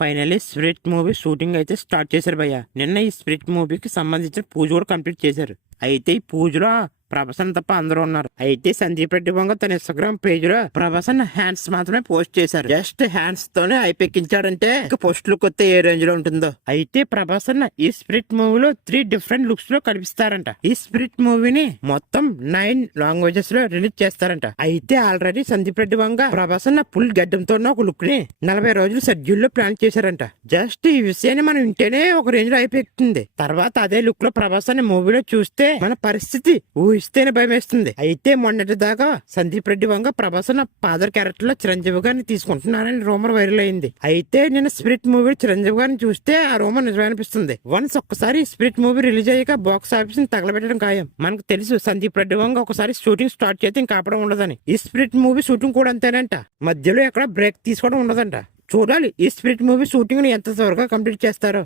Finally spirit movie shooting అయితే start చేశారు భయ్య. నిన్న ఈ స్పిరిట్ మూవీకి సంబంధించిన పూజ కూడా కంప్లీట్ చేశారు. అయితే ఈ పూజలో ప్రభాస్ అన్న తప్ప అందరూ ఉన్నారు. అయితే సందీప్ రెడ్డి వంగ తన ఇన్స్టాగ్రామ్ పేజ్ లో ప్రభాస్ అన్న హ్యాండ్స్ మాత్రమే పోస్ట్ చేశారు. జస్ట్ హ్యాండ్స్ తోనే అయిపెక్కించాడంటే పోస్ట్ లుక్ వస్తే ఏ రేంజ్ లో ఉంటుందో. అయితే ప్రభాస్ అన్న ఈ స్పిరిట్ మూవీలో 3 డిఫరెంట్ లుక్స్ లో కనిపిస్తారంట. ఈ స్పిరిట్ మూవీని మొత్తం 9 లాంగ్వేజెస్ లో రిలీజ్ చేస్తారంట. అయితే ఆల్రెడీ సందీప్ రెడ్డి వంగ ప్రభాస్ అన్న ఫుల్ గడ్డంతో ఒక లుక్ ని 40 రోజులు షెడ్యూల్ లో ప్లాన్ చేశారంట. జస్ట్ ఈ విషయాన్ని మనం వింటేనే ఒక రేంజ్ లో అయిపోతుంది. తర్వాత అదే లుక్ లో ప్రభాస్ అన్న మూవీలో చూస్తే మన పరిస్థితి ఊహిస్తేనే భయం వేస్తుంది. అయితే మొన్నటి దాకా సందీప్ రెడ్డి వంగ ప్రభాస్ అన్న ఫాదర్ క్యారెక్టర్ లో చిరంజీవి గారిని తీసుకుంటున్నారని రూమర్ వైరల్ అయింది. అయితే నేను స్పిరిట్ మూవీ చిరంజీవి గారిని చూస్తే ఆ రూమర్ నిజమే అనిపిస్తుంది. వన్స్ ఒక్కసారి స్పిరిట్ మూవీ రిలీజ్ అయ్యాక బాక్స్ ఆఫీస్ ని తగలబెట్టడం ఖాయం. మనకు తెలుసు సందీప్ రెడ్డి వంగ ఒకసారి షూటింగ్ స్టార్ట్ చేస్తే ఇంకా ఆపడం ఉండదని. ఈ స్పిరిట్ మూవీ షూటింగ్ కూడా అంతేనంట. మధ్యలో ఎక్కడ బ్రేక్ తీసుకోవడం ఉండదంట. చూడాలి ఈ స్పిరిట్ మూవీ షూటింగ్ ని ఎంత త్వరగా కంప్లీట్ చేస్తారో.